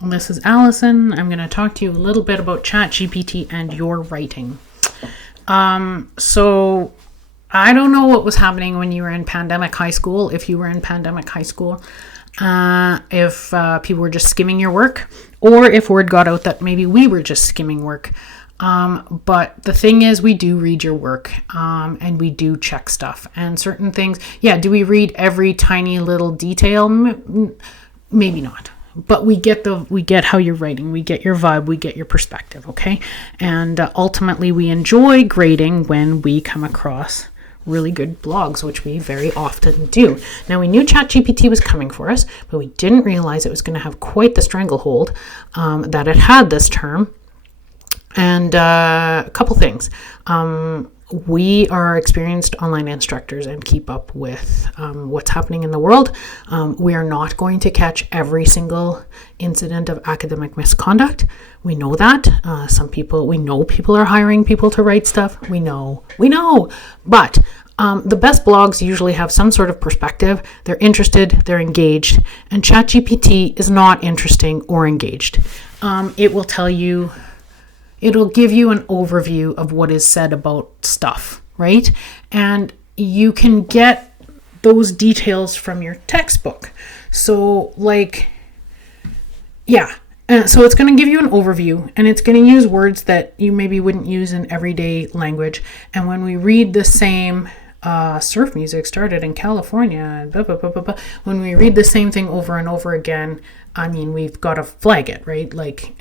This is Allison. I'm going to talk to you a little bit about ChatGPT and your writing. So I don't know what was happening when you were in pandemic high school, if you were in pandemic high school, if people were just skimming your work, or if word got out that maybe we were just skimming work. But the thing is, we do read your work, and we do check stuff and certain things. Yeah. Do we read every tiny little detail? Maybe not. But we get how you're writing, we get your vibe, we get your perspective, okay? And ultimately, we enjoy grading when we come across really good blogs, which we very often do. Now, we knew ChatGPT was coming for us, but we didn't realize it was going to have quite the stranglehold that it had this term. And a couple things. We are experienced online instructors and keep up with what's happening in the world. We are not going to catch every single incident of academic misconduct. We know that. We know people are hiring people to write stuff. We know. But the best blogs usually have some sort of perspective. They're interested, they're engaged, and ChatGPT is not interesting or engaged. It'll give you an overview of what is said about stuff, right? And you can get those details from your textbook. So so it's going to give you an overview, and it's going to use words that you maybe wouldn't use in everyday language. And when we read the same surf music started in California, and blah, blah, blah, blah, blah, when we read the same thing over and over again, I mean, we've got to flag it, right?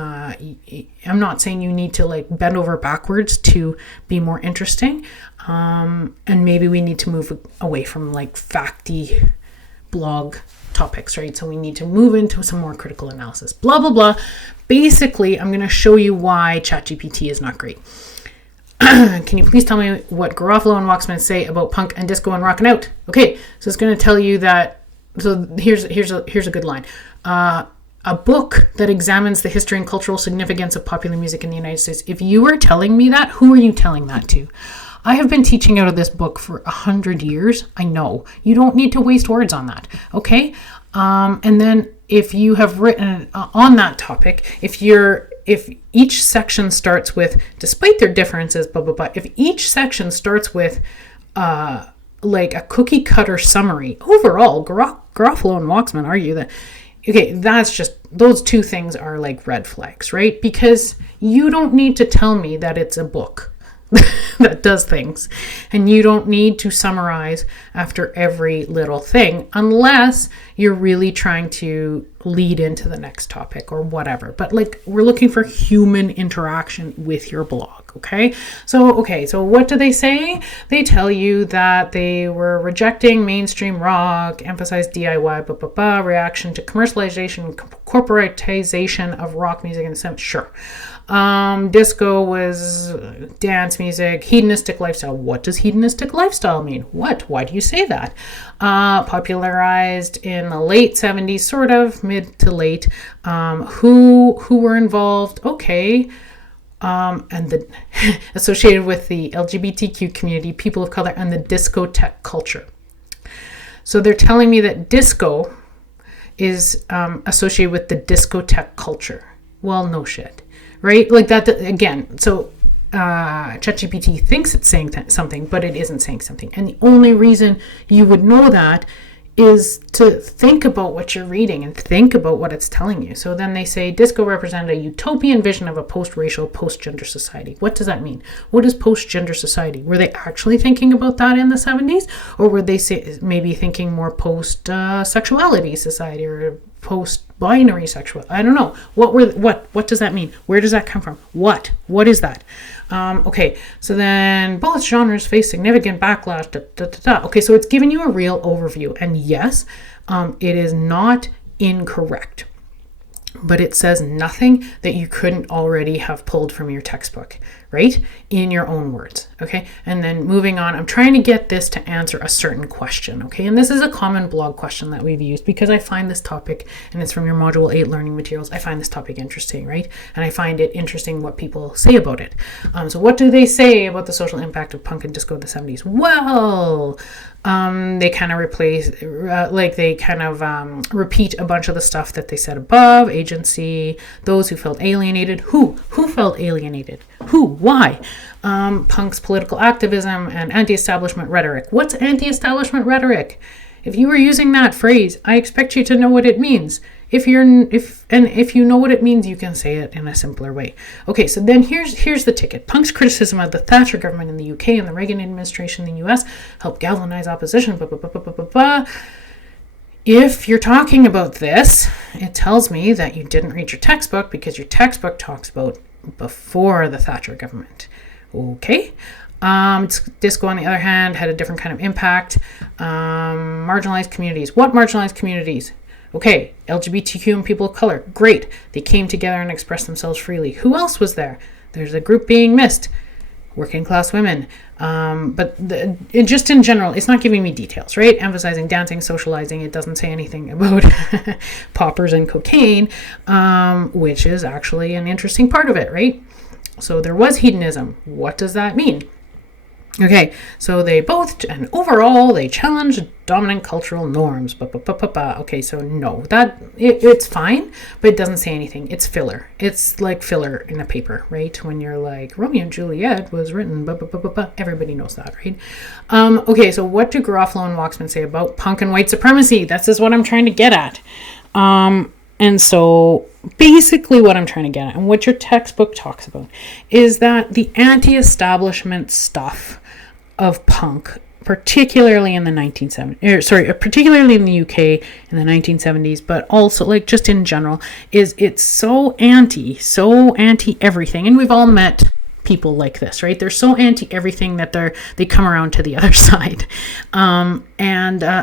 I'm not saying you need to bend over backwards to be more interesting. And maybe we need to move away from facty blog topics, right? So we need to move into some more critical analysis, blah, blah, blah. Basically, I'm going to show you why ChatGPT is not great. Can you please tell me what Garofalo and Waxman say about punk and disco and rockin' out? Okay, so it's going to tell you that. So here's a good line. A book that examines the history and cultural significance of popular music in the United States. If you were telling me that, who are you telling that to? I have been teaching out of this book for 100 years. I know. You don't need to waste words on that. Okay? And then if you have written on that topic, if each section starts with, despite their differences, blah, blah, blah, if each section starts with a cookie cutter summary, overall, Garofalo and Waxman argue that, okay, that's just, those two things are red flags, right? Because you don't need to tell me that it's a book that does things, and you don't need to summarize after every little thing unless you're really trying to lead into the next topic or whatever. But we're looking for human interaction with your blog. Okay, so what do they say? They tell you that they were rejecting mainstream rock, emphasized DIY, blah, blah, blah, reaction to commercialization, corporatization of rock music in the 70s. Sure. Disco was dance music, hedonistic lifestyle. What does hedonistic lifestyle mean? What? Why do you say that? Popularized in the late 70s, sort of mid to late. Who were involved? Okay. And the associated with the LGBTQ community, people of color, and the discotheque culture. So they're telling me that disco is associated with the discotheque culture. Well, no shit. Right? That, again, so ChatGPT thinks it's saying something, but it isn't saying something. And the only reason you would know that is to think about what you're reading and think about what it's telling you. So then they say disco represented a utopian vision of a post-racial, post-gender society. What does that mean? What is post-gender society? Were they actually thinking about that in the 70s? Or were they maybe thinking more post-sexuality society or post-binary sexual? I don't know. What does that mean? Where does that come from? What is that? Okay, so then both genres face significant backlash. Okay, so it's giving you a real overview. And yes, it is not incorrect, but it says nothing that you couldn't already have pulled from your textbook, right? In your own words, okay? And then moving on, I'm trying to get this to answer a certain question, okay? And this is a common blog question that we've used because I find this topic, and it's from your Module 8 learning materials, I find this topic interesting, right? And I find it interesting what people say about it. So what do they say about the social impact of punk and disco in the 70s? Well, They kind of repeat a bunch of the stuff that they said above. Agency, those who felt alienated. Who felt alienated? Who? Why? Punk's political activism and anti-establishment rhetoric. What's anti-establishment rhetoric? If you were using that phrase, I expect you to know what it means. If you know what it means, you can say it in a simpler way. Okay, so then here's the ticket. Punk's criticism of the Thatcher government in the UK and the Reagan administration in the US helped galvanize opposition. Blah, blah, blah, blah, blah, blah. If you're talking about this, it tells me that you didn't read your textbook, because your textbook talks about before the Thatcher government. Okay. Disco, on the other hand, had a different kind of impact. Marginalized communities. What marginalized communities? Okay, LGBTQ and people of color. Great. They came together and expressed themselves freely. Who else was there? There's a group being missed. Working class women. Just in general, it's not giving me details, right? Emphasizing dancing, socializing. It doesn't say anything about poppers and cocaine, which is actually an interesting part of it, right? So there was hedonism. What does that mean? Okay, so and overall they challenged dominant cultural norms. Okay, so no, it's fine, but it doesn't say anything. It's filler. It's like filler in a paper, right? When you're like, Romeo and Juliet was written, everybody knows that, right? Okay, so what do Garofalo and Waxman say about punk and white supremacy? This is what I'm trying to get at. And so basically what I'm trying to get at, and what your textbook talks about, is that the anti-establishment stuff of punk, particularly in the 1970s, particularly in the UK in the 1970s, but also like just in general, it's so anti everything. And we've all met people like this, right? They're so anti everything that they come around to the other side.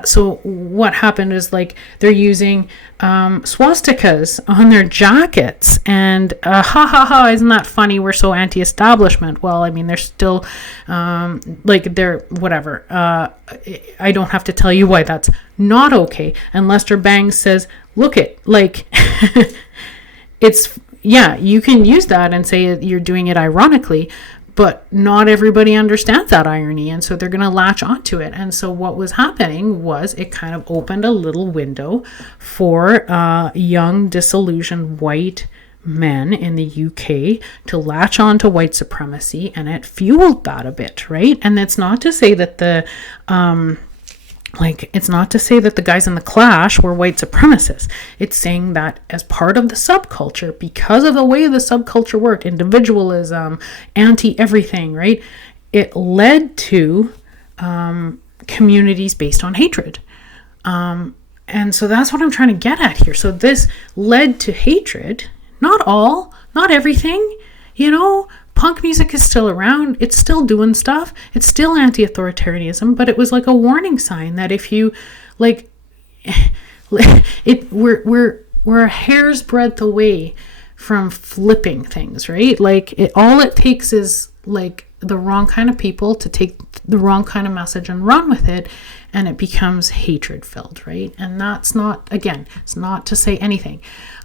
So what happened is, like, they're using swastikas on their jackets, and isn't that funny? We're so anti-establishment. Well, I mean, they're still they're whatever. I don't have to tell you why that's not okay. And Lester Bangs says, look it, like it's. Yeah, you can use that and say you're doing it ironically, but not everybody understands that irony, and so they're going to latch onto it. And so what was happening was it kind of opened a little window for young, disillusioned white men in the UK to latch on to white supremacy, and it fueled that a bit, right? And it's not to say that the guys in the Clash were white supremacists. It's saying that as part of the subculture, because of the way the subculture worked, individualism, anti-everything, right? It led to communities based on hatred. And so that's what I'm trying to get at here. So this led to hatred. Not all, not everything, Punk music is still around. It's still doing stuff. It's still anti-authoritarianism, but it was like a warning sign that if you we're a hair's breadth away from flipping things, right? All it takes is like the wrong kind of people to take the wrong kind of message and run with it, and it becomes hatred filled, right? And that's not, again, it's not to say anything.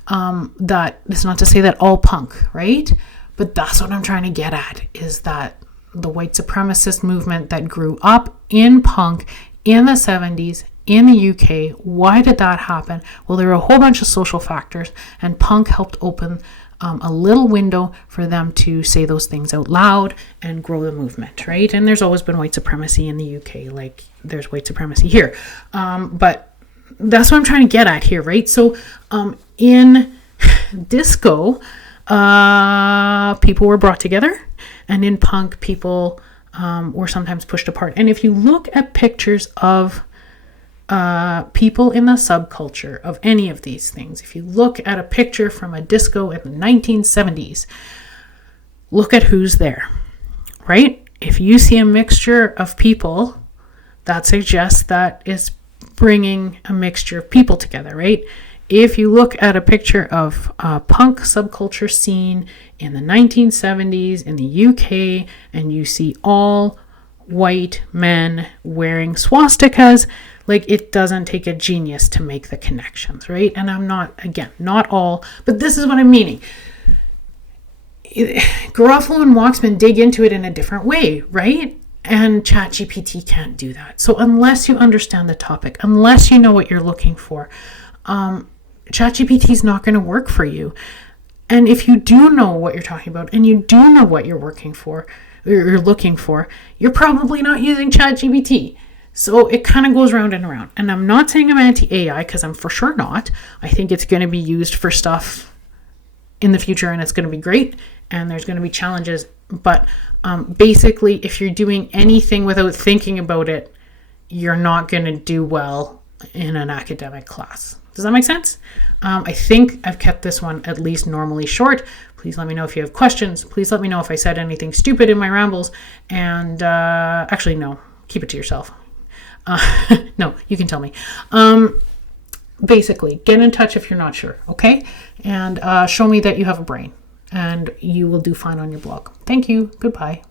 It's not to say that all punk, right? But that's what I'm trying to get at, is that the white supremacist movement that grew up in punk in the 70s in the UK, why did that happen? Well, there were a whole bunch of social factors, and punk helped open a little window for them to say those things out loud and grow the movement, right? And there's always been white supremacy in the UK, like there's white supremacy here. But that's what I'm trying to get at here, right? So in disco, people were brought together, and in punk, people were sometimes pushed apart. And if you look at pictures of people in the subculture of any of these things, if you look at a picture from a disco in the 1970s, look at who's there, right? If you see a mixture of people, that suggests that it's bringing a mixture of people together, right? If you look at a picture of a punk subculture scene in the 1970s in the UK, and you see all white men wearing swastikas, it doesn't take a genius to make the connections, right? And I'm not, again, not all, but this is what I'm meaning. Garofalo and Waxman dig into it in a different way, right? And ChatGPT can't do that. So unless you understand the topic, unless you know what you're looking for, ChatGPT is not going to work for you. And if you do know what you're talking about and you do know what you're working for, or you're looking for, you're probably not using ChatGPT. So it kind of goes round and around. And I'm not saying I'm anti-AI, because I'm for sure not. I think it's going to be used for stuff in the future and it's going to be great. And there's going to be challenges. But basically, if you're doing anything without thinking about it, you're not going to do well in an academic class. Does that make sense? I think I've kept this one at least normally short. Please let me know if you have questions. Please let me know if I said anything stupid in my rambles. And actually, no, keep it to yourself. No, you can tell me. Basically, get in touch if you're not sure, okay? And show me that you have a brain, and you will do fine on your blog. Thank you. Goodbye.